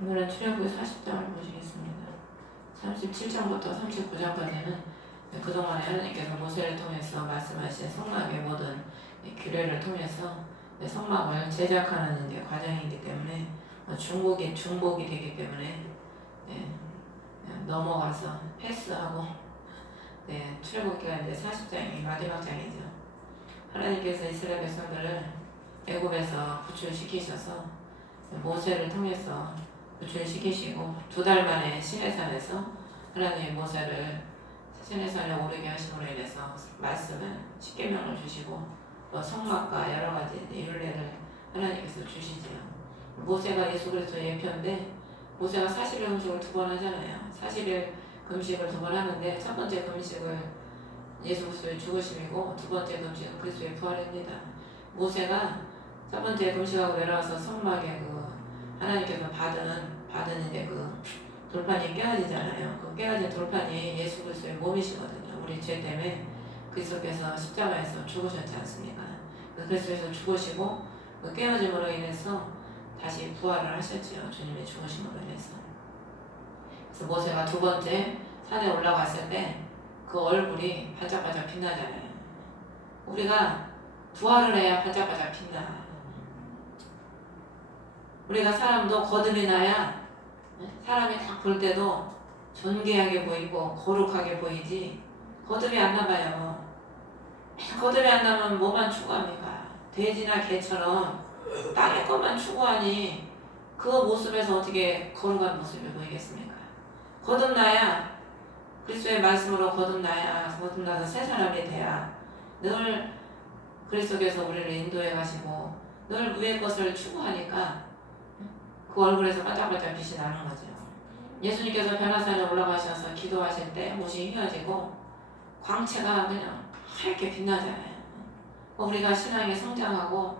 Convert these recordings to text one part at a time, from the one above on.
오늘은 출애굽기 40장을 보시겠습니다. 37장부터 39장까지는 그동안에 하나님께서 모세를 통해서 말씀하신 성막의 모든 규례를 통해서 성막을 제작하는 이제 과정이기 때문에 중복이 되기 때문에 넘어가서 패스하고 출애굽기가 이제 40장이 마지막 장이죠. 하나님께서 이스라엘 백성들을 애굽에서 구출시키셔서 모세를 통해서 구출시키시고 2달 만에 시내산에서 하나님의 모세를 시내산에 오르게 하심으로 인해서 말씀을 십계명을 주시고 또 성막과 여러 가지 율례를 하나님께서 주시지요. 모세가 예수 그리스도의 예표인데 모세가 40일 금식을 2번 하잖아요. 40일 금식을 2번 하는데 첫 번째 금식을 예수 그리스도의 죽으심이고 두 번째 금식은 그리스도의 부활입니다. 모세가 첫 번째 금식하고 내려와서 성막에 하나님께서 받은 이제 돌판이 깨어지잖아요. 그 깨어진 돌판이 예수 그리스도의 몸이시거든요. 우리 죄 때문에 그리스도께서 십자가에서 죽으셨지 않습니까? 그리스도에서 죽으시고 그 깨어짐으로 인해서 다시 부활을 하셨지요. 주님의 죽으심으로 인해서. 그래서 모세가 2번째 산에 올라갔을 때 그 얼굴이 반짝반짝 빛나잖아요. 우리가 부활을 해야 반짝반짝 빛나. 우리가 사람도 거듭이 나야 사람이 딱 볼 때도 존귀하게 보이고 거룩하게 보이지 거듭이 안 나봐요. 거듭이 안 나면 뭐만 추구합니까? 돼지나 개처럼 땅의 것만 추구하니 그 모습에서 어떻게 거룩한 모습이 보이겠습니까? 거듭나야 그리스도의 말씀으로 거듭나서 새 사람이 돼야 늘 그리스도께서 우리를 인도해 가시고 늘 위의 것을 추구하니까 그 얼굴에서 반짝반짝 빛이 나는 거죠. 예수님께서 변화산에 올라가셔서 기도하실 때 옷이 휘어지고 광채가 그냥 하얗게 빛나잖아요. 우리가 신앙에 성장하고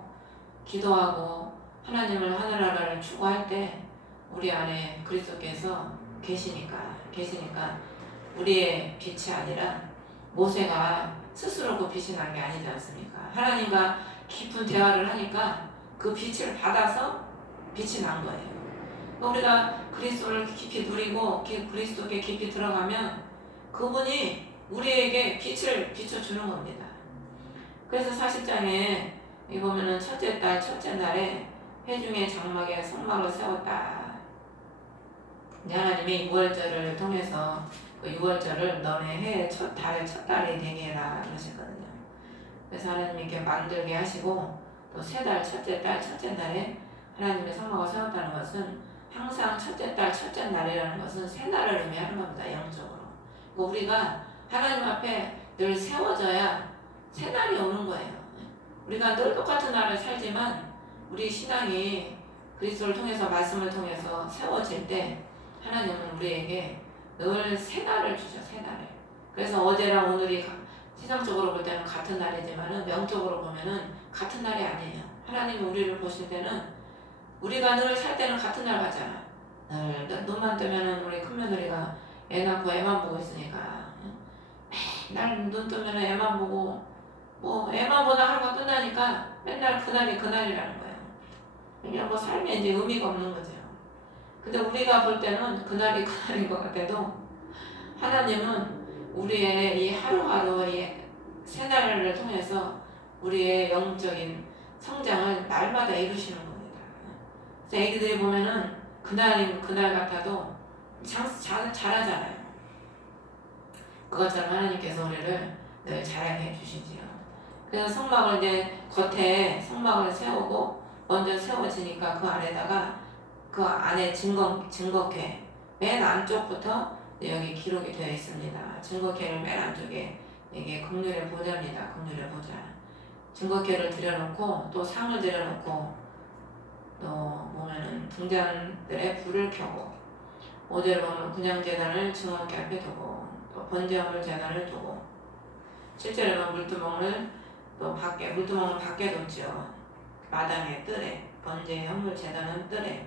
기도하고 하나님을 하늘나라를 추구할 때 우리 안에 그리스도께서 계시니까 우리의 빛이 아니라 모세가 스스로 그 빛이 난 게 아니지 않습니까? 하나님과 깊은 대화를 하니까 그 빛을 받아서 빛이 난 거예요. 우리가 그리스도를 깊이 누리고 그리스도께 깊이 들어가면 그분이 우리에게 빛을 비춰주는 겁니다. 그래서 40장에 이 보면은 첫째 날에 회중의 장막에 성막을 세웠다. 하나님이 6월절을 통해서 그 6월절을 너네 해의 달의 첫 달이 되게 해라 그러시거든요. 그래서 하나님께 만들게 하시고 또 세 달 첫째 날에 하나님의 성막을 세웠다는 것은 항상 첫째 달 첫째 날이라는 것은 새 날을 의미하는 겁니다. 영적으로. 우리가 하나님 앞에 늘 세워져야 새 날이 오는 거예요. 우리가 늘 똑같은 날을 살지만 우리 신앙이 그리스도를 통해서 말씀을 통해서 세워질 때 하나님은 우리에게 늘 새 날을 주죠. 새 날을. 그래서 어제랑 오늘이 세상적으로 볼 때는 같은 날이지만 영적으로 보면은 같은 날이 아니에요. 하나님이 우리를 보실 때는 우리가 늘 살 때는 같은 날 같잖아. 늘 눈만 뜨면은 우리 큰며느리가 애 낳고 애만 보고 있으니까 맨날 눈 뜨면 애만 보고 뭐 애만 보다 하루가 끝나니까 맨날 그날이 그날이라는 거예요. 그냥 뭐 삶에 이제 의미가 없는 거죠. 근데 우리가 볼 때는 그날이 그날인 것 같아도 하나님은 우리의 이 하루하루 이 새날을 통해서 우리의 영적인 성장을 날마다 이루시는 겁니다. 그래서 애기들이 보면은 그날인 그날 같아도 잘하잖아요. 그것처럼 하나님께서 우리를 늘 잘하게 해주시지요. 그래서 성막을 이제 겉에 성막을 세우고 먼저 세워지니까 그 안에 증거궤 맨 안쪽부터 여기 기록이 되어 있습니다. 증거궤를 맨 안쪽에 이게 긍휼의 보좌입니다. 긍휼의 보좌. 증거궤를 들여놓고 또 상을 들여놓고 또 보면은 등잔들에 불을 켜고 5절에 보면 분향제단을 증거궤 앞에 두고 또 번제물 제단을 두고 7절에 보면 물두멍을 밖에 뒀죠. 마당에 뜰에 번제 현물 제단은 뜰에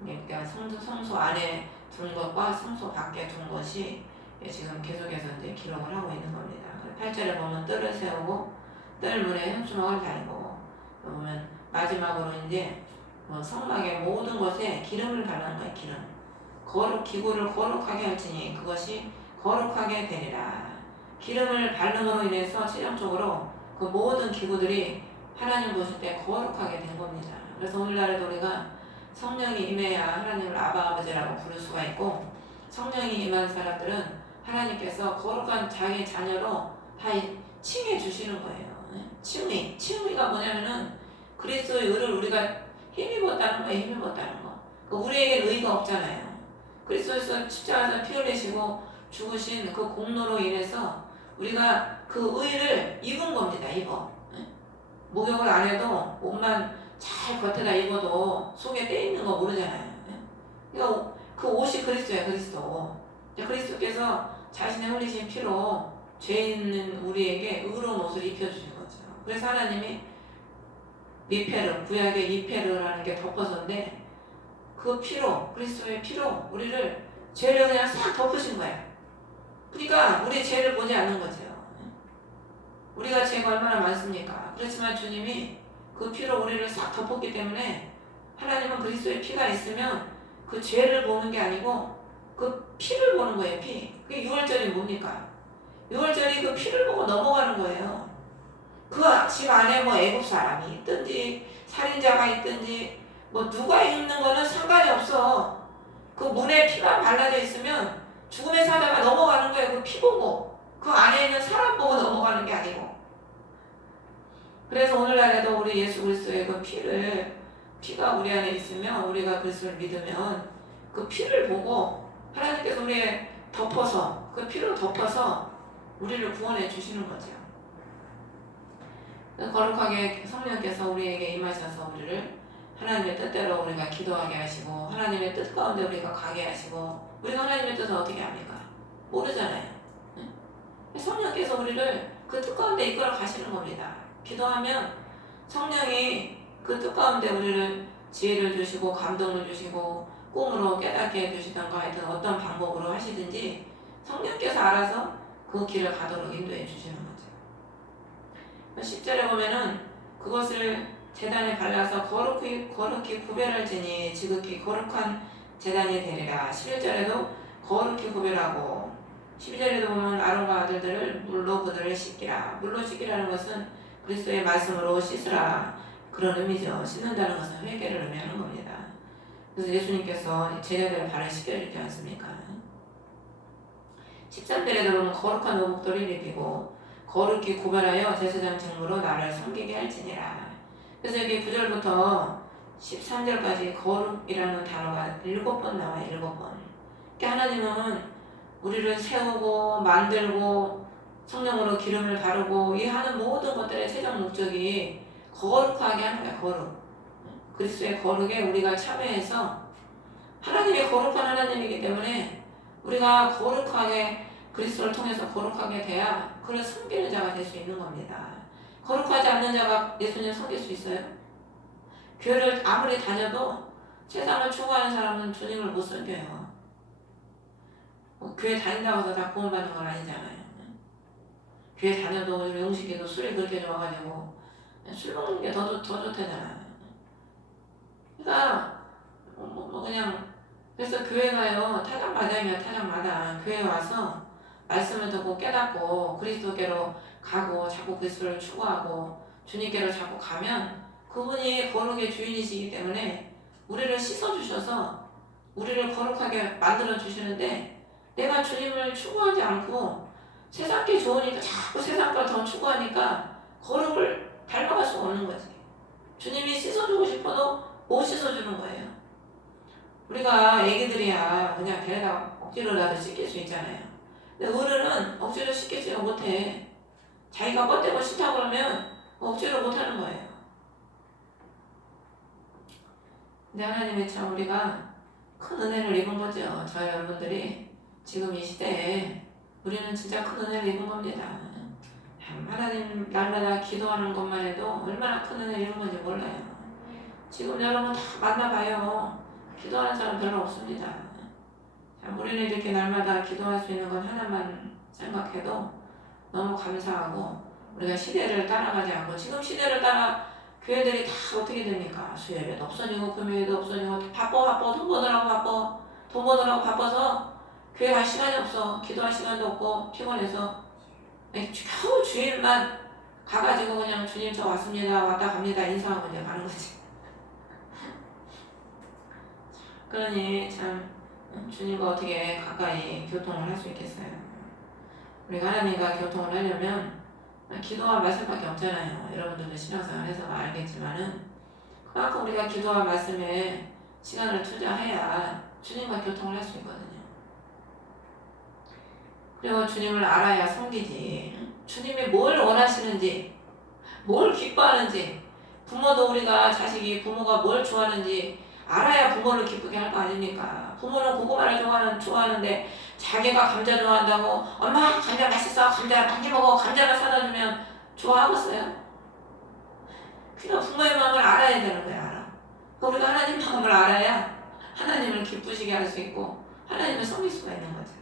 그러니까 성소 안에 둔 것과 성소 밖에 둔 것이 지금 계속해서 이제 기록을 하고 있는 겁니다. 8절에 보면 뜰을 세우고 뜰 문에 현수막을 달고 보면 마지막으로 이제 성막의 모든 곳에 기름을 바르는 거예요. 기름. 기구를 거룩하게 할지니 그것이 거룩하게 되리라. 기름을 바름으로 인해서 최종적으로 그 모든 기구들이 하나님 보실 때 거룩하게 된 겁니다. 그래서 오늘날에도 우리가 성령이 임해야 하나님을 아바 아버지라고 부를 수가 있고, 성령이 임한 사람들은 하나님께서 거룩한 자기 자녀로 다 칭해 주시는 거예요. 칭의가 뭐냐면은 그리스도의 의를 우리가 힘입었다는 거예요. 힘입었다는 거. 우리에겐 의가 없잖아요. 그리스도에서 십자가에서 피 흘리시고 죽으신 그 공로로 인해서 우리가 그 의를 입은 겁니다. 입어. 목욕을 안 해도 옷만 잘 겉에다 입어도 속에 때 있는 거 모르잖아요. 그러니까 그 옷이 그리스도예요. 그리스도께서 자신의 흘리신 피로 죄 있는 우리에게 의로운 옷을 입혀주신 거죠. 그래서 하나님이 미페르, 구약의 이페르라는 게 덮어서인데, 그 피로, 그리스도의 피로 우리를 죄를 그냥 싹 덮으신 거예요. 그러니까 우리 죄를 보지 않는 거죠. 우리가 죄가 얼마나 많습니까? 그렇지만 주님이 그 피로 우리를 싹 덮었기 때문에, 하나님은 그리스도의 피가 있으면 그 죄를 보는 게 아니고 그 피를 보는 거예요. 피. 그게 6월절이 뭡니까? 6월절이 그 피를 보고 넘어가는 거예요. 그 집 안에 뭐 애국 사람이 있든지 살인자가 있든지 뭐 누가 있는 거는 상관이 없어. 그 문에 피가 발라져 있으면 죽음의 사자가 넘어가는 거예요. 그 피 보고. 그 안에 있는 사람 보고 넘어가는 게 아니고. 그래서 오늘날에도 우리 예수 그리스도의 그 피가 우리 안에 있으면, 우리가 그리스도를 믿으면 그 피를 보고 하나님께서 우리의 덮어서, 그 피로 덮어서 우리를 구원해 주시는 거죠. 거룩하게 성령께서 우리에게 임하셔서 우리를 하나님의 뜻대로 우리가 기도하게 하시고, 하나님의 뜻 가운데 우리가 가게 하시고, 우리가 하나님의 뜻을 어떻게 합니까? 모르잖아요. 성령께서 우리를 그 뜻 가운데 이끌어 가시는 겁니다. 기도하면 성령이 그 뜻 가운데 우리를 지혜를 주시고 감동을 주시고 꿈으로 깨닫게 해주시던가, 하여튼 어떤 방법으로 하시든지 성령께서 알아서 그 길을 가도록 인도해 주시는 거죠. 10절에 보면은 그것을 제단에 발라서 거룩히 구별할지니 지극히 거룩한 제단이 되리라. 11절에도 거룩히 구별하고, 12절에도 보면 아론과 아들들을 물로 그들을 씻기라. 물로 씻기라는 것은 그리스도의 말씀으로 씻으라, 그런 의미죠. 씻는다는 것은 회개를 의미하는 겁니다. 그래서 예수님께서 제자들을 발을 씻겨주지 않습니까? 13절에도 보면 거룩한 의복들을 입히고 거룩히 구별하여 제사장 직무로 나를 섬기게 할지니라. 그래서 여기 9절부터 13절까지 거룩이라는 단어가 7번 나와요. 7번. 그러니까 하나님은 우리를 세우고 만들고 성령으로 기름을 바르고 이 하는 모든 것들의 최종 목적이 거룩하게 하는 거야. 거룩. 그리스도의 거룩에 우리가 참여해서, 하나님이 거룩한 하나님이기 때문에 우리가 거룩하게 그리스도를 통해서 거룩하게 돼야 그를 섬기는 자가 될 수 있는 겁니다. 거룩하지 않는 자가 예수님을 섬길 수 있어요? 교회를 아무리 다녀도 세상을 추구하는 사람은 주님을 못 섬겨요. 교회 다닌다고 해서 다 구원받는 건 아니잖아요. 교회 다녀도 영식이도 술이 그렇게 좋아가지고 술 먹는 게 더 좋다잖아요. 그러니까 그냥, 그래서 교회 가요. 타작마당이면 타작마당. 교회 와서 말씀을 듣고 깨닫고 그리스도께로 가고 자꾸 그리스도를 추구하고 주님께로 자꾸 가면 그분이 거룩의 주인이시기 때문에 우리를 씻어주셔서 우리를 거룩하게 만들어주시는데, 내가 주님을 추구하지 않고 세상 게 좋으니까 자꾸 세상 걸 더 추구하니까 거룩을 닮아갈 수가 없는 거지. 주님이 씻어주고 싶어도 못 씻어주는 거예요. 우리가 애기들이야 그냥 걔네가 억지로라도 씻길 수 있잖아요. 근데 어른은 억지로 씻기지가 못해. 자기가 뻗대고 싫다 그러면 억지로 못하는 거예요. 근데 하나님이 참 우리가 큰 은혜를 입은 거죠. 저희 여러분들이 지금 이 시대에 우리는 진짜 큰 은혜를 입은 겁니다. 하나님 날마다 기도하는 것만 해도 얼마나 큰 은혜를 입은 건지 몰라요. 지금 여러분 다 만나봐요. 기도하는 사람 별로 없습니다. 우리는 이렇게 날마다 기도할 수 있는 건 하나만 생각해도 너무 감사하고, 우리가 시대를 따라가지 않고, 지금 시대를 따라 교회들이 다 어떻게 됩니까? 수요일에도 없어지고 금요일에도 없어지고 바빠 돈 버느라고 바빠 돈 버느라고 바빠서 교회 갈 시간이 없어. 기도할 시간도 없고 피곤해서 겨우 주일만 가가지고 그냥 주님 저 왔습니다 왔다 갑니다 인사하고 이제 가는 거지. 그러니 참 주님과 어떻게 가까이 교통을 할 수 있겠어요. 우리가 하나님과 교통을 하려면 기도와 말씀밖에 없잖아요. 여러분들도 신앙생활 해서 알겠지만은 그만큼 우리가 기도와 말씀에 시간을 투자해야 주님과 교통을 할 수 있거든요. 그리고 주님을 알아야 섬기지. 주님이 뭘 원하시는지, 뭘 기뻐하는지, 부모도 우리가 자식이 부모가 뭘 좋아하는지 알아야 부모를 기쁘게 할 거 아닙니까? 부모는 고구마를 좋아하는데 자기가 감자 좋아한다고 엄마 감자 맛있어 감자 많이 먹어 감자만 사다 주면 좋아하겠어요? 그러니까 부모의 마음을 알아야 되는 거야. 알아. 우리가 하나님 마음을 알아야 하나님을 기쁘시게 할 수 있고 하나님을 섬길 수가 있는 거죠.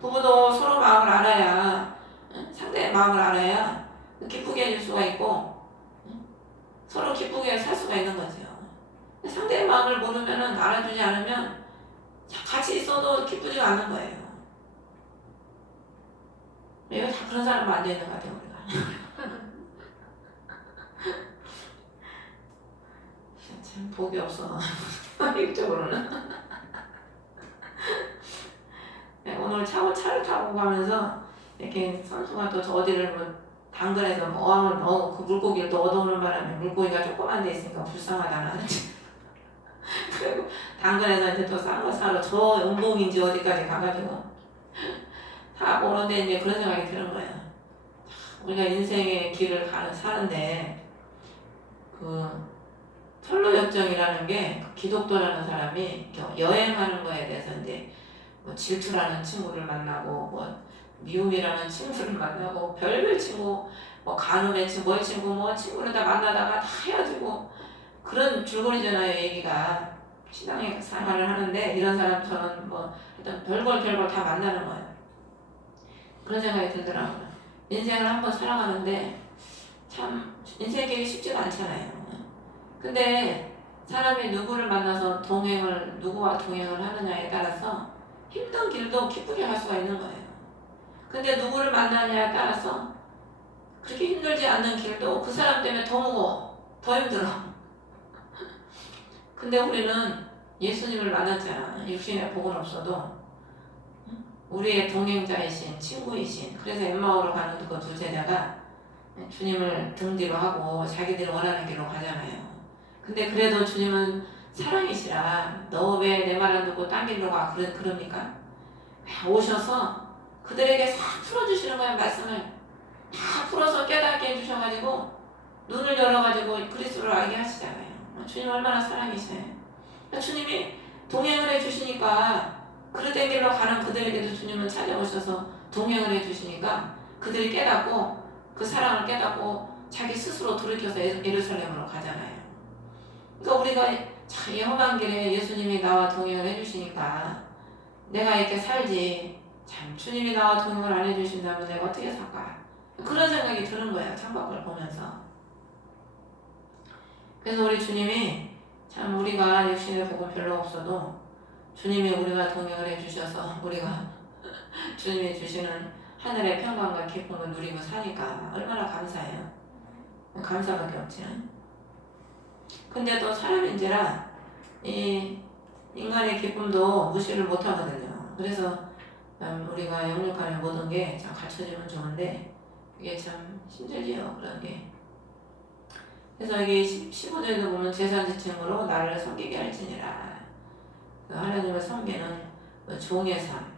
부부도 서로 마음을 알아야 상대의 마음을 알아야 기쁘게 해줄 수가 있고 서로 기쁘게 살 수가 있는 거죠. 상대의 마음을 모르면 알아주지 않으면 같이 있어도 기쁘지가 않은 거예요. 왜 다 그런 사람은 안 되는 것 같아요 우리가. 참 복이 없어. 이쪽으로는. 오늘 차를 타고 가면서 이렇게 선수가 또 저 어디를 뭐 당근에서 뭐 어항을 넣어 그 물고기를 또 얻어오는 바람에 물고기가 조그만 데 있으니까 불쌍하다 나는. 그리고 당근에서 이제 또 싼 거 사러 저 운동인지 어디까지 가가지고 다 보는데 이제 그런 생각이 드는 거예요. 우리가 인생의 길을 사는데 그 철로역정이라는 게 기독도라는 사람이 여행하는 거에 대해서 이제 뭐 질투라는 친구를 만나고 뭐 미움이라는 친구를 만나고 별별 친구 뭐 간음의 친구 뭘 친구 뭐 친구를 다 만나다가 다 헤어지고 그런 줄거리잖아요. 얘기가 신앙의 생활을 하는데 이런 사람처럼 뭐 일단 별걸 다 만나는 거예요. 그런 생각이 들더라고요. 인생을 한번 살아가는데 참 인생이 쉽지가 않잖아요. 근데 사람이 누구를 만나서 누구와 동행을 하느냐에 따라서 힘든 길도 기쁘게 갈 수가 있는 거예요. 근데 누구를 만나냐에 따라서 그렇게 힘들지 않는 길도 그 사람 때문에 더 무거워, 더 힘들어. 근데 우리는 예수님을 만났잖아. 육신의 복은 없어도 우리의 동행자이신 친구이신 그래서 엠마오로 가는 그 두 제자가 주님을 등 뒤로 하고 자기들이 원하는 길로 가잖아요. 근데 그래도 주님은 사랑이시라 너 왜 내 말 안 듣고 딴 길로 가 그럽니까? 오셔서 그들에게 싹 풀어주시는 거예요. 말씀을 다 풀어서 깨닫게 해주셔가지고 눈을 열어가지고 그리스도를 알게 하시잖아요. 주님 얼마나 사랑이세요. 주님이 동행을 해주시니까 그릇된 길로 가는 그들에게도 주님은 찾아오셔서 동행을 해주시니까 그들이 깨닫고 그 사랑을 깨닫고 자기 스스로 돌이켜서 예루살렘으로 가잖아요. 그러니까 우리가 참 이 험한 길에 예수님이 나와 동행을 해주시니까 내가 이렇게 살지 참 주님이 나와 동행을 안 해주신다면 내가 어떻게 살까 그런 생각이 드는 거예요. 창밖을 보면서. 그래서 우리 주님이 참 우리가 육신의 복은 별로 없어도 주님이 우리가 동행을 해주셔서 우리가 주님이 주시는 하늘의 평강과 기쁨을 누리고 사니까 얼마나 감사해요. 감사밖에 없지. 근데 또 사람인지라 이 인간의 기쁨도 무시를 못하거든요. 그래서 우리가 영육하는 모든 게 참 갖춰지면 좋은데 그게 참 힘들지요. 그런 게. 그래서 여기 15절에도 보면 제사지층으로 나를 섬기게 할지니라. 하나님을 섬기는 종의 삶.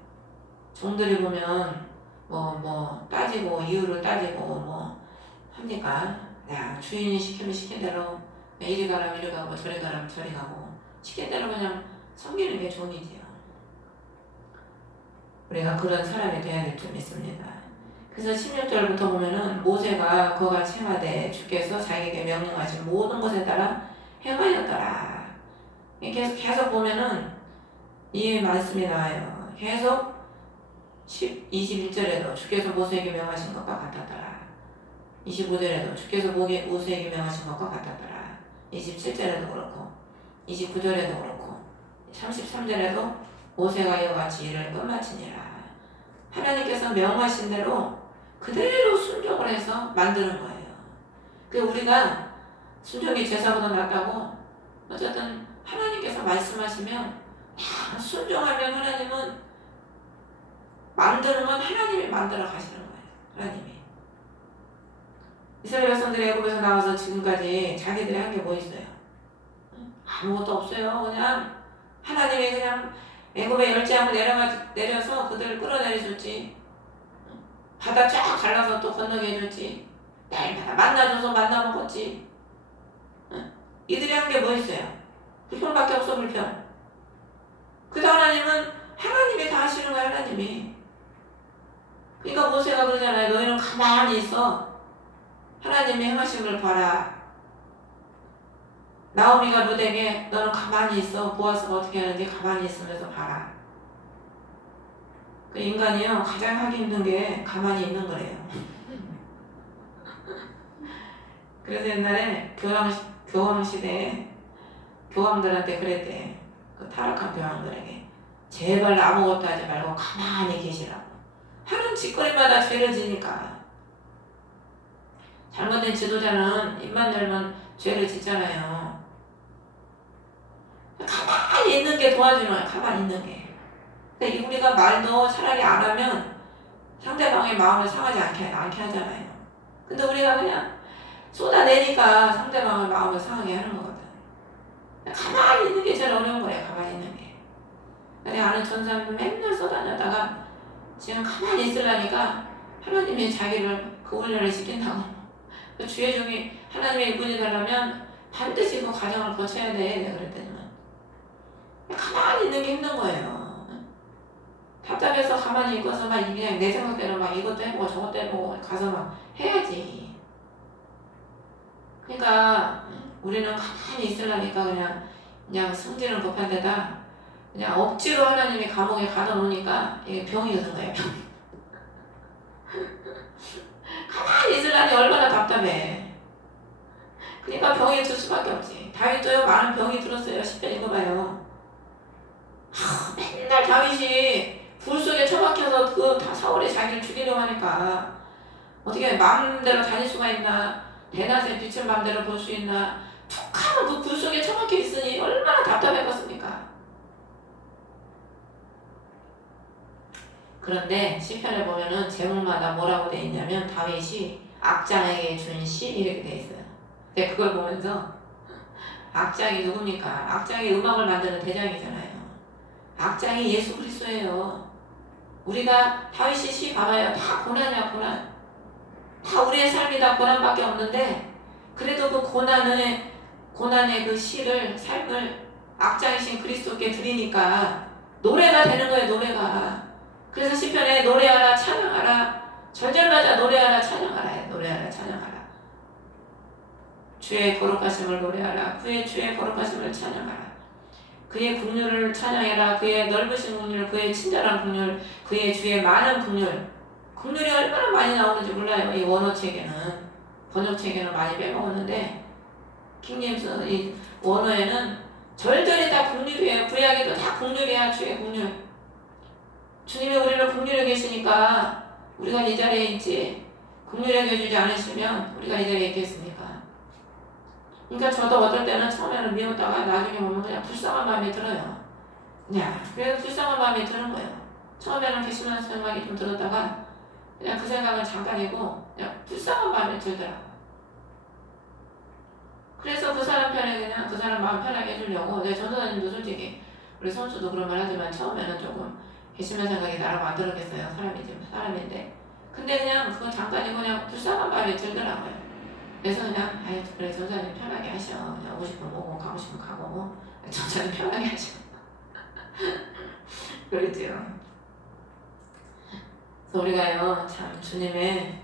종들이 보면 뭐 따지고 이유를 따지고 뭐 합니까? 야 주인이 시키면 시킨 대로 이리 가라면 이리 가고 저리 가라면 저리 가고 시킨 대로 그냥 섬기는 게 종이지요. 우리가 그런 사람이 돼야 될 줄 믿습니다. 그래서 16절부터 보면은 모세가 그가 청하되 주께서 자기에게 명령하신 모든 것에 따라 행하였더라. 계속 보면은 이 말씀이 나와요. 계속 21절에도 주께서 모세에게 명하신 것과 같았더라. 25절에도 주께서 모세에게 명하신 것과 같았더라. 27절에도 그렇고 29절에도 그렇고 33절에도 모세가 이와 같이 일을 끝마치니라. 하나님께서 명하신 대로 그대로 순종을 해서 만드는 거예요. 그 우리가 순종이 제사보다 낫다고 어쨌든 하나님께서 말씀하시면 다 순종하면 하나님은 만드는 건 하나님이 만들어 가시는 거예요. 하나님이. 이스라엘 백성들이 애굽에서 나와서 지금까지 자기들이 한 게 뭐 있어요? 아무것도 없어요. 그냥 하나님이 그냥 애굽의 열재함을 내려서 그들을 끌어내려줬지. 바다 쫙 갈라서 또 건너게 해줬지. 날마다 만나줘서 만나 먹었지. 이들이 한 게 뭐 있어요? 불편밖에 없어. 불편. 그래서 하나님은 하나님이 다 하시는 거야. 하나님이. 그러니까 모세가 그러잖아요. 너희는 가만히 있어. 하나님이 행하심을 봐라. 나오미가 룻에게 너는 가만히 있어. 보아스가 어떻게 하는지 가만히 있으면서 봐라. 그 인간이요 가장 하기 힘든 게 가만히 있는 거래요. 그래서 옛날에 교황 시대에 교황들한테 그랬대. 그 타락한 교황들에게 제발 아무것도 하지 말고 가만히 계시라고. 하는 짓거리마다 죄를 지니까. 잘못된 지도자는 입만 열면 죄를 짓잖아요. 가만히 있는 게 도와주는 거야. 가만히 있는 게. 근데 우리가 말도 차라리 안 하면 상대방의 마음을 상하지 않게 하잖아요. 근데 우리가 그냥 쏟아내니까 상대방의 마음을 상하게 하는 거거든. 가만히 있는 게 제일 어려운 거예요. 가만히 있는 게. 내가 아는 전사님도 맨날 쏟아내다가 지금 가만히 있으려니까 하나님이 자기를 그 훈련을 시킨다고. 그 주의 종이 하나님의 일꾼이 되려면 반드시 그 과정을 거쳐야 돼. 내가 그랬더니만 가만히 있는 게 힘든 거예요. 답답해서 가만히 있고서 막 그냥 내 생각대로 막 이것도 해보고 저것도 해보고 가서 막 해야지. 그러니까 우리는 가만히 있으려니까 그냥 성질은 급한 데다 그냥 억지로 하나님이 감옥에 가둬놓으니까 이게 병이 드는 거예요. 병. 가만히 있으려니 얼마나 답답해. 그러니까 병이 들 수밖에 없지. 다윗도요 많은 병이 들었어요. 10편 읽어봐요. 맨날 다윗이 불 속에 처박혀서 그 사울이 자기를 죽이려고 하니까 어떻게 마음대로 다닐 수가 있나. 대낮에 빛을 마음대로 볼 수 있나. 툭 하면 그 불 속에 처박혀 있으니 얼마나 답답했겠습니까. 그런데 시편에 보면은 제목마다 뭐라고 돼 있냐면 다윗이 악장에게 준 시 이렇게 돼 있어요. 근데 그걸 보면서 악장이 누굽니까? 악장이 음악을 만드는 대장이잖아요. 악장이 예수 그리스도예요. 우리가 다윗이 시 봐봐요. 다 고난이야 고난. 다 우리의 삶이 다 고난밖에 없는데 그래도 그 고난의 그 시를 삶을 악장이신 그리스도께 드리니까 노래가 되는 거예요. 노래가. 그래서 시편에 노래하라 찬양하라 절절마다 노래하라 찬양하라 노래하라 찬양하라 주의 거룩하심을 노래하라 그의 주의 거룩하심을 찬양하라 그의 긍휼을 찬양해라 그의 넓으신 긍휼 그의 친절한 긍휼 그의 주의 많은 긍휼이 얼마나 많이 나오는지 몰라요. 이 원어책에는 번역책에는 많이 빼먹었는데 킹제임스 이 원어에는 절절히 다 긍휼이에요. 구약에도 다 긍휼이야. 주의 긍휼. 주님이 우리를 긍휼히 계시니까 우리가 이 자리에 있지. 긍휼히 여겨주지 않으시면 우리가 이 자리에 있겠습니까? 그러니까 저도 어떨 때는 처음에는 미웠다가 나중에 보면 그냥 불쌍한 마음이 들어요. 그래서 불쌍한 마음이 드는 거예요. 처음에는 괘씸한 생각이 좀 들었다가 그냥 그 생각은 잠깐이고 그냥 불쌍한 마음이 들더라고요. 그래서 그 사람 편에 그냥 그 사람 마음 편하게 해주려고 내 전도사님도 솔직히 우리 선수도 그런 말 하지만 처음에는 조금 괘씸한 생각이 나라고 안 들었겠어요. 사람인데 근데 그냥 그건 잠깐이고 그냥 불쌍한 마음이 들더라고요. 그래서 그냥 그래 전도사님 편하게 하셔. 그냥 오고 싶으면 오고 가고 싶으면 가고 전도사님 편하게 하셔. 그랬죠. 그래서 우리가요 참 주님의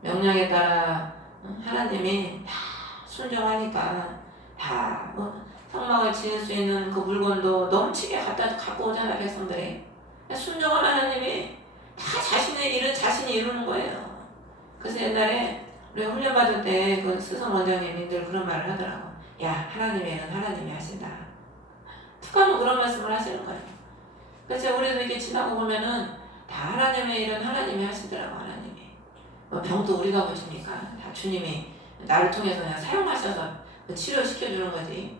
명령에 따라 하나님이 다 순종하니까 다 성막을 지을 수 있는 그 물건도 넘치게 갖고 오잖아. 백성들이 순종한 하나님이 다 자신의 일은 자신이 이루는 거예요. 그래서 옛날에 우리가 훈련받을 때 그 스승 원장님들 그런 말을 하더라고. 야, 하나님의 일은 하나님이 하신다. 툭하면 그런 말씀을 하시는 거예요. 그래서 우리도 이렇게 지나고 보면은 다 하나님의 일은 하나님이 하시더라고. 하나님이. 뭐 병도 우리가 고칩니까? 다 주님이 나를 통해서 그냥 사용하셔서 치료시켜주는 거지.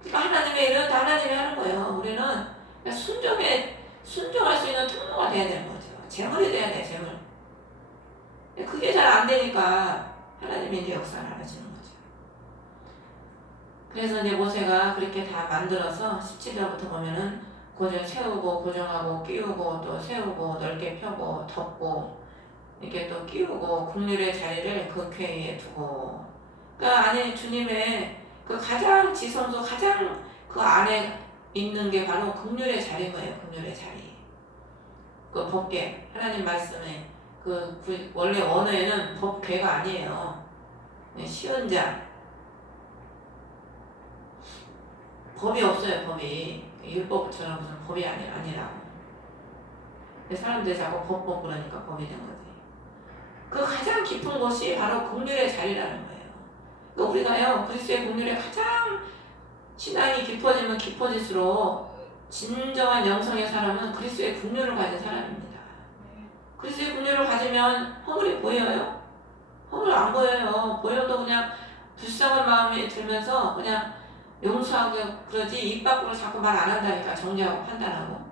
그러니까 하나님의 일은 다 하나님이 하는 거예요. 우리는 그냥 순종할 수 있는 통로가 돼야 되는 거죠. 재물이 돼야 돼, 재물. 그게 잘 안 되니까 하나님이 이제 역사를 하시는 거죠. 그래서 이제 모세가 그렇게 다 만들어서 17절부터 보면은 고정 세우고 고정하고 끼우고 또 세우고 넓게 펴고 덮고 이렇게 또 끼우고 국률의 자리를 그 궤에 두고, 그러니까 안에 주님의 그 가장 지성소 가장 그 안에 있는 게 바로 국률의 자리인 거예요. 국률의 자리. 그 법궤 하나님 말씀에 원래 언어에는 법궤가 아니에요. 쉬운 자. 법이 없어요. 법이 율법처럼 무슨 법이 아니라고. 사람들이 자꾸 법 그러니까 법이 된 거지. 그 가장 깊은 곳이 바로 국률의 자리라는 거예요. 그러니까 우리가요 그리스도의 국률에 가장 신앙이 깊어지면 깊어질수록 진정한 영성의 사람은 그리스도의 국률을 가진 사람입니다. 그리스도의 국률을 가지면 허물이 보여요? 허물 안 보여요. 보여도 그냥 불쌍한 마음이 들면서 그냥 용서하고 그러지 입 밖으로 자꾸 말 안 한다니까. 정죄하고 판단하고.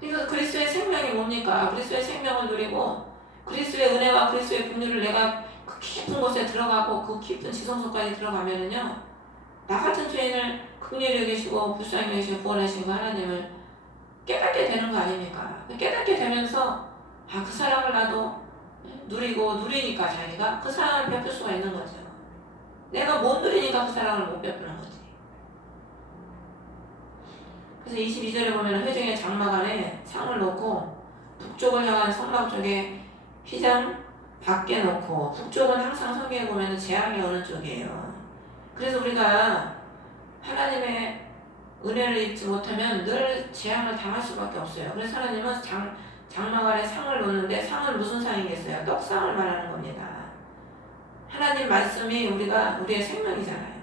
그러니까 그리스도의 생명이 뭡니까? 그리스도의 생명을 누리고 그리스도의 은혜와 그리스도의 긍휼을 내가 그 깊은 곳에 들어가고 그 깊은 지성소까지 들어가면은요 나 같은 죄인을 긍휼히 여기시고 불쌍히 여기시고 구원하신 하나님을 깨닫게 되는 거 아닙니까? 깨닫게 되면서 그 사랑을 나도 누리니까 자기가 그 사랑을 베풀 수가 있는 거죠. 내가 못 누리니까 그 사랑을 못 베푸는 거지. 그래서 22절에 보면 회중의 장막 안에 상을 놓고 북쪽을 향한 성막 쪽에 휘장 밖에 놓고, 북쪽은 항상 성경에 보면 재앙이 오는 쪽이에요. 그래서 우리가 하나님의 은혜를 입지 못하면 늘 재앙을 당할 수밖에 없어요. 그래서 하나님은 장막 안에 상을 놓는데 상은 무슨 상이겠어요? 떡상을 말하는 겁니다. 하나님 말씀이 우리의 생명이잖아요.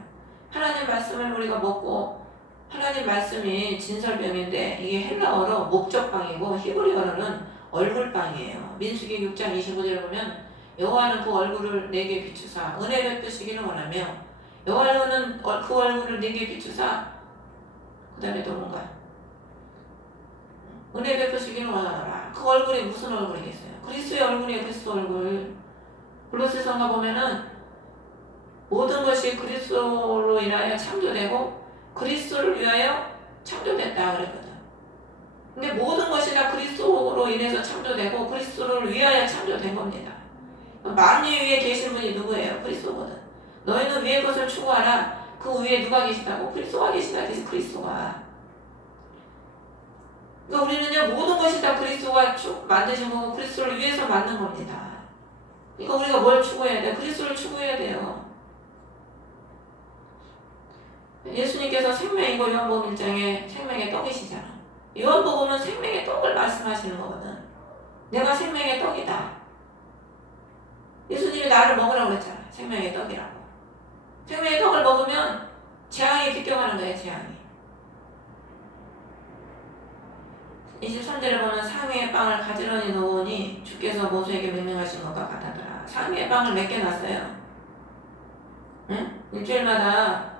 하나님 말씀을 우리가 먹고 하나님 말씀이 진설병인데 이게 헬라어로 목적빵이고 히브리어로는 얼굴빵이에요. 민수기 6장 25절에 보면 여호와는 그 얼굴을 내게 비추사 은혜 베푸시기를 원하며, 여호와는 그 얼굴을 내게 비추사 그 다음에 또 뭔가 은혜 베푸시기를 원하노라. 그 얼굴이 무슨 얼굴이겠어요? 그리스도의 얼굴이에요. 그리스도 얼굴. 골로새서가 보면은 모든 것이 그리스도로 인하여 창조되고 그리스도를 위하여 창조됐다 그랬거든. 근데 모든 것이 다 그리스도로 인해서 창조되고 그리스도를 위하여 창조된 겁니다. 만유 위에 계신 분이 누구예요? 그리스도거든. 너희는 위의 것을 추구하라. 그 위에 누가 계시다고? 그리스도가 계시다. 그래서 그리스도가. 그러니까 우리는요 모든 것이 다 그리스도가 만드신 거고 그리스도를 위해서 만든 겁니다. 그러니까 우리가 뭘 추구해야 돼요? 그리스도를 추구해야 돼요. 예수님께서 생명이고 요한복음 1장에 생명의 떡이시잖아. 요한복음은 생명의 떡을 말씀하시는 거거든. 내가 생명의 떡이다. 예수님이 나를 먹으라고 했잖아. 생명의 떡이라고. 생명의 떡을 먹으면 재앙이 비껴가는 거예요. 재앙이. 23절에 보면 상위의 빵을 가지런히 놓으니 주께서 모세에게 명령하신 것과 같았더라. 상위의 빵을 몇 개 놨어요. 응? 일주일마다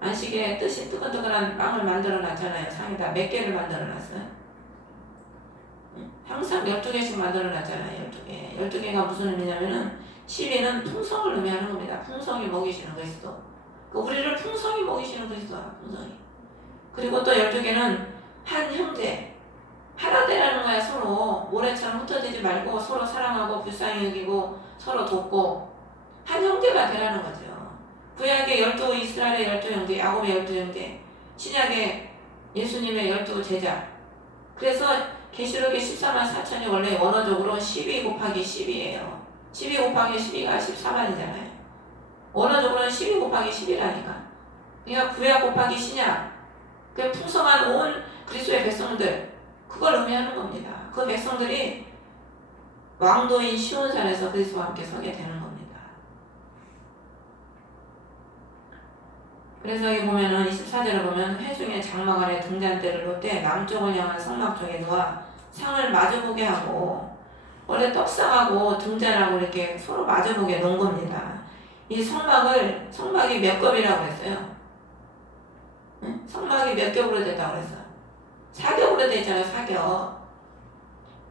안식에 뜻이 뜨끈뜨끈한 빵을 만들어 놨잖아요. 상에다 몇 개를 만들어 놨어요? 항상 12개씩 만들어 놨잖아요. 12개. 12개가 무슨 의미냐면은 12는 풍성을 의미하는 겁니다. 풍성이 먹이시는 그리스도. 우리를 풍성히 먹이시는 그리스도야. 풍성이. 그리고 또 12개는 한 형제. 하나 되라는 거야. 서로 모래처럼 흩어지지 말고 서로 사랑하고 불쌍히 여기고 서로 돕고 한 형제가 되라는 거죠. 구약의 12 이스라엘의 12형제, 야곱의 12형제, 신약의 예수님의 12 제자. 그래서 계시록의 14만 4천이 원래 원어적으로 12 곱하기 10이에요. 12 곱하기 12가 14만이잖아요. 원어적으로는 12 곱하기 10이라니까. 그러니까 구약 곱하기 신약. 그 풍성한 온 그리스도의 백성들. 그걸 의미하는 겁니다. 그 백성들이 왕도인 시온산에서 그리스도와 함께 서게 되는 겁니다. 그래서 여기 보면은 24절을 보면 회중의 장막 아래 등잔대를 놓되 남쪽을 향한 성막 쪽에 놓아 상을 마주보게 하고, 원래 떡상하고 등잔하고 이렇게 서로 마주보게 놓은 겁니다. 이 성막이 몇 겹이라고 했어요? 응? 성막이 몇 겹으로 됐다고 그랬어요? 4겹으로 돼 있잖아요. 4겹.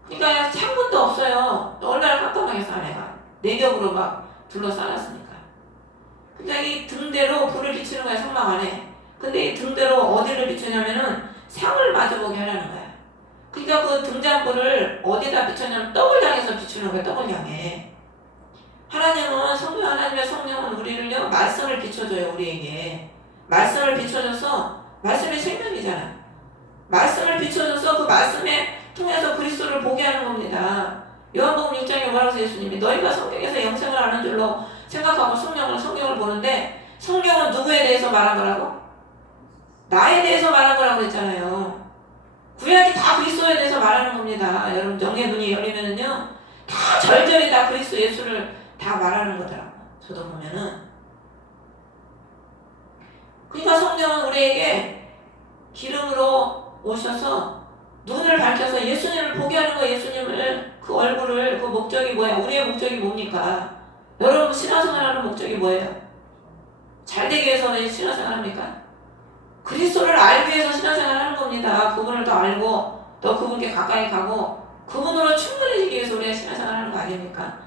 그러니까 창문도 없어요. 얼마나 깜깜하게 사내가 4겹으로 막 둘러싸놨으니까. 그러니까 이 등대로 불을 비추는 거야, 성막 안에. 근데 이 등대로 어디를 비추냐면은 상을 마주보게 하라는 거야. 그러니까 그 등잔불을 어디다 비추냐면 떡을 향해서 비추는 거야, 떡을 향해. 하나님의 성령은 우리를요, 말씀을 비춰줘요, 우리에게. 말씀을 비춰줘서, 말씀이 생명이잖아. 말씀을 비춰줘서 그 말씀에 통해서 그리스도를 보게 하는 겁니다. 요한복음 6장에 뭐라고 해서 예수님이 너희가 성경에서 영생을 아는 줄로 생각하고 성경을 보는데, 성경은 누구에 대해서 말한 거라고? 나에 대해서 말한 거라고 했잖아요. 구약이 다 그리스도에 대해서 말하는 겁니다. 여러분, 영의 눈이 열리면은요, 다 절절히 다 그리스도 예수를 다 말하는 거더라고. 저도 보면은. 그러니까 성령은 우리에게 기름으로 오셔서 눈을 밝혀서 예수님을 보게 하는 거예요. 예수님을, 그 얼굴을, 그 목적이 뭐야? 우리의 목적이 뭡니까? 여러분, 신앙생활 하는 목적이 뭐예요? 잘 되기 위해서 신앙생활 합니까? 그리스도를 알기 위해서 신앙생활 하는 겁니다. 그분을 더 알고 또 그분께 가까이 가고 그분으로 충분해지기 위해서 우리가 신앙생활 하는 거 아닙니까?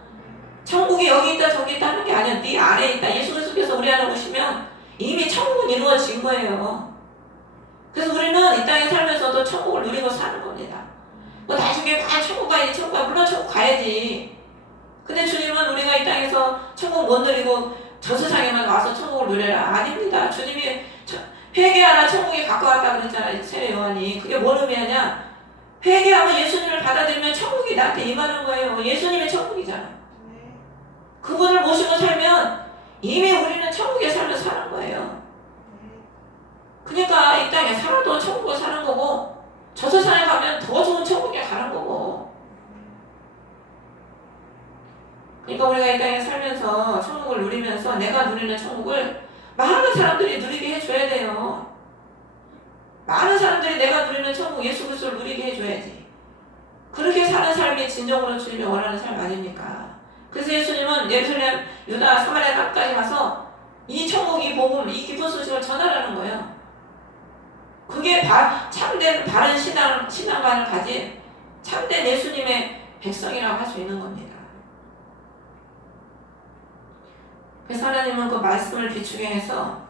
천국이 여기 있다 저기 있다 하는 게 아니야. 네 안에 있다. 예수 그리스도께서 우리 안에 오시면 이미 천국은 이루어진 거예요. 그래서 우리는 이 땅에 살면서도 천국을 누리고 사는 겁니다. 뭐 나중에 천국 가야지, 천국 가야지. 물론 천국 가야지. 근데 주님은 우리가 이 땅에서 천국 못 누리고 저 세상에만 와서 천국을 누려라. 아닙니다. 주님이 회개하라 천국이 가까웠다 그랬잖아요. 세례 요한이. 그게 뭘 의미하냐? 회개하면 예수님을 받아들이면 천국이 나한테 임하는 거예요. 예수님의 천국이잖아. 그분을 모시고 살면 이미 우리는 천국의 삶을 사는 거예요. 그러니까 이 땅에 살아도 천국을 사는 거고 저 세상에 가면 더 좋은 천국에 가는 거고. 그러니까 우리가 이 땅에 살면서 천국을 누리면서 내가 누리는 천국을 많은 사람들이 누리게 해줘야 돼요. 많은 사람들이 내가 누리는 천국 예수 그리스도를 누리게 해줘야지. 그렇게 사는 삶이 진정으로 주님이 원하는 삶 아닙니까? 그래서 예수님은 예루살렘, 유다, 사마리아 땅까지 가서 이 천국, 이 복음, 이 기쁜 소식을 전하라는 거예요. 그게 참된 바른 신앙관을 가진 참된 예수님의 백성이라고 할 수 있는 겁니다. 그래서 하나님은 그 말씀을 비추게 해서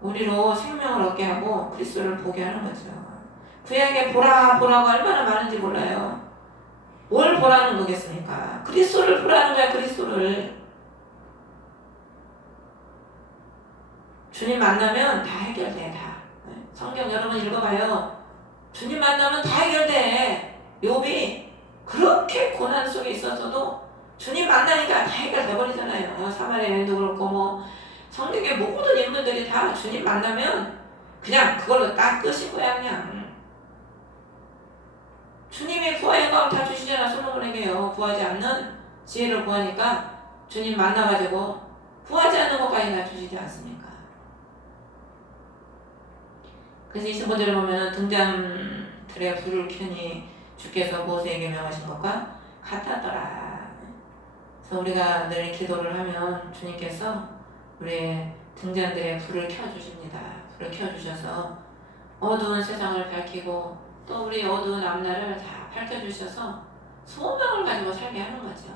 우리로 생명을 얻게 하고 그리스도를 보게 하는 거죠. 구약에 보라고 얼마나 많은지 몰라요. 뭘 보라는 거겠습니까? 그리스도를 보라는 거야. 그리스도를. 주님 만나면 다 해결돼. 다. 성경 여러분 읽어봐요. 주님 만나면 다 해결돼. 욥이 그렇게 고난 속에 있었어도 주님 만나니까 다 해결돼 버리잖아요. 사마리아 여인도 그렇고 뭐 성경의 모든 인물들이 다 주님 만나면 그냥 그걸로 딱 끝인 거야. 그냥 주님이 구하의 영광을 다 주시잖아. 솔로몬에게요. 구하지 않는 지혜를 구하니까 주님 만나가지고 구하지 않는 것까지 다 주시지 않습니까? 그래서 25절에 보면 등잔들에 불을 켜니 주께서 모세에게 명하신 것과 같았더라. 그래서 우리가 늘 기도를 하면 주님께서 우리의 등잔들에 불을 켜주십니다. 불을 켜주셔서 어두운 세상을 밝히고 또 우리 어두운 앞날을 다 밝혀주셔서 소망을 가지고 살게 하는 거죠.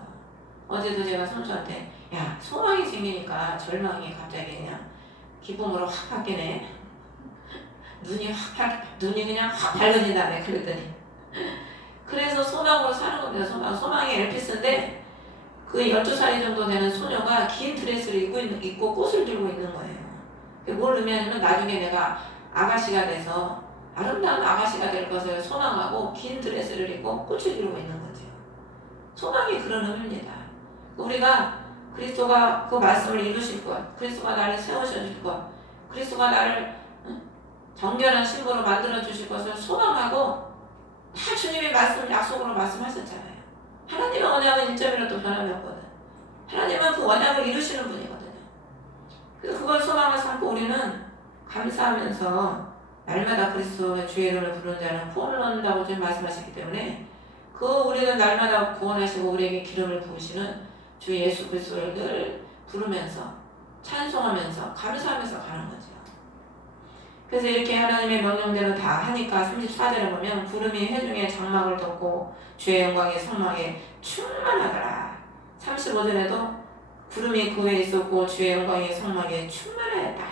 어제도 제가 선수한테 야, 소망이 생기니까 절망이 갑자기 그냥 기쁨으로 확 바뀌네. 눈이 그냥 확 밝아진다네. 그랬더니 그래서 소망으로 사는 겁니다. 소망이 엘피스인데 그 12살 정도 되는 소녀가 긴 드레스를 입고 꽃을 들고 있는 거예요. 그게 뭘 의미하냐면 나중에 내가 아가씨가 돼서 아름다운 아가씨가 될 것을 소망하고 긴 드레스를 입고 꽃을 들고 있는 거죠. 소망이 그런 의미입니다. 우리가 그리스도가 그 말씀을 이루실 것, 그리스도가 나를 세우셔줄 것, 그리스도가 나를 정결한 신부로 만들어 주실 것을 소망하고 다 주님의 말씀 약속으로 말씀하셨잖아요. 하나님의 언약은 1점이라도 변함이 없거든. 하나님은 그 언약을 이루시는 분이거든요. 그래서 그걸 소망을 삼고 우리는 감사하면서 날마다 그리스도의 주의 이름을 부르는 자는 구원을 얻는다고 지금 말씀하셨기 때문에 그 우리는 날마다 구원하시고 우리에게 기름을 부으시는 주 예수 그리스도를 늘 부르면서 찬송하면서 감사하면서 가는 거죠. 그래서 이렇게 하나님의 명령대로 다 하니까 34절에 보면 구름이 회중의 장막을 덮고 주의 영광의 성막에 충만하더라. 35절에도 구름이 그 위에 있었고 주의 영광의 성막에 충만하였다.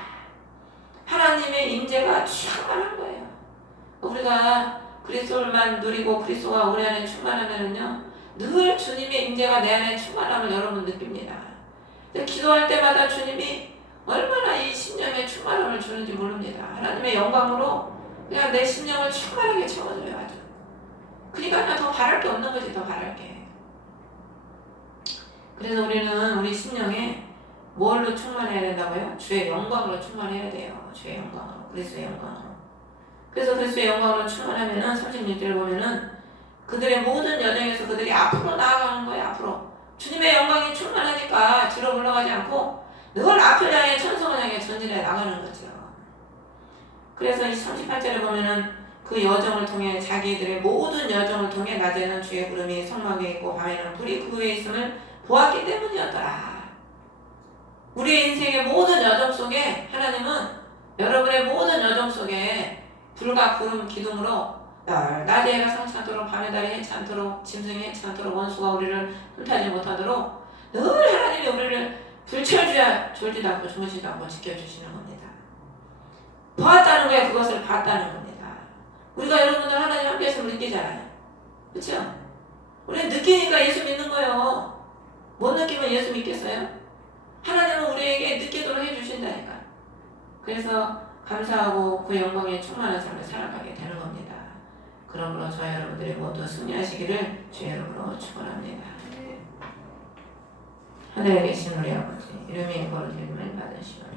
하나님의 임재가 충만한 거예요. 우리가 그리스도를만 누리고 그리스도가 우리 안에 충만하면은요, 늘 주님의 임재가 내 안에 충만함을 여러분 느낍니다. 기도할 때마다 주님이 얼마나 이 심령에 충만함을 주는지 모릅니다. 하나님의 영광으로 그냥 내 심령을 충만하게 채워줘요. 아주. 그러니까 그냥 더 바랄 게 없는 거지. 더 바랄 게. 그래서 우리는 우리 심령에 뭘로 충만해야 된다고요? 주의 영광으로 충만해야 돼요. 주의 영광으로. 그리스도의 영광으로. 그래서 그리스도의 영광으로 충만하면은 36절을 보면은 그들의 모든 여정에서 그들이 앞으로 나아가는 거예요. 앞으로. 주님의 영광이 충만하니까 뒤로 물러가지 않고 늘 앞을 향해 천성을 향해 전진해 나가는 거죠. 그래서 이 38절에 보면은 그 여정을 통해 자기들의 모든 여정을 통해 낮에는 주의 구름이 성막에 있고 밤에는 불이 그 위에 있음을 보았기 때문이었더라. 우리의 인생의 모든 여정 속에 하나님은 여러분의 모든 여정 속에 불과 구름 기둥으로 낮에 해가 상치 않도록 밤에 달이 해치 않도록 짐승이 해치 않도록 원수가 우리를 흠타지 못하도록 늘 하나님이 우리를 불철주야 졸지도 않고 주무시지도 않고 지켜주시는 겁니다. 보았다는 거야. 그것을 봤다는 겁니다. 우리가 여러분들 하나님 함께 있으면 느끼잖아요. 그렇죠? 우리는 느끼니까 예수 믿는 거예요. 못 느끼면 예수 믿겠어요? 하나님은 우리에게 느끼도록 해주신다니까. 그래서 감사하고 그 영광에 충만한 삶을 살아가게 되는 겁니다. 그러므로 저 여러분들이 모두 승리하시기를 주의 이름으로 축원합니다. 하늘에 계신 우리 아버지, 이름이 거룩히 여김을 받으시오며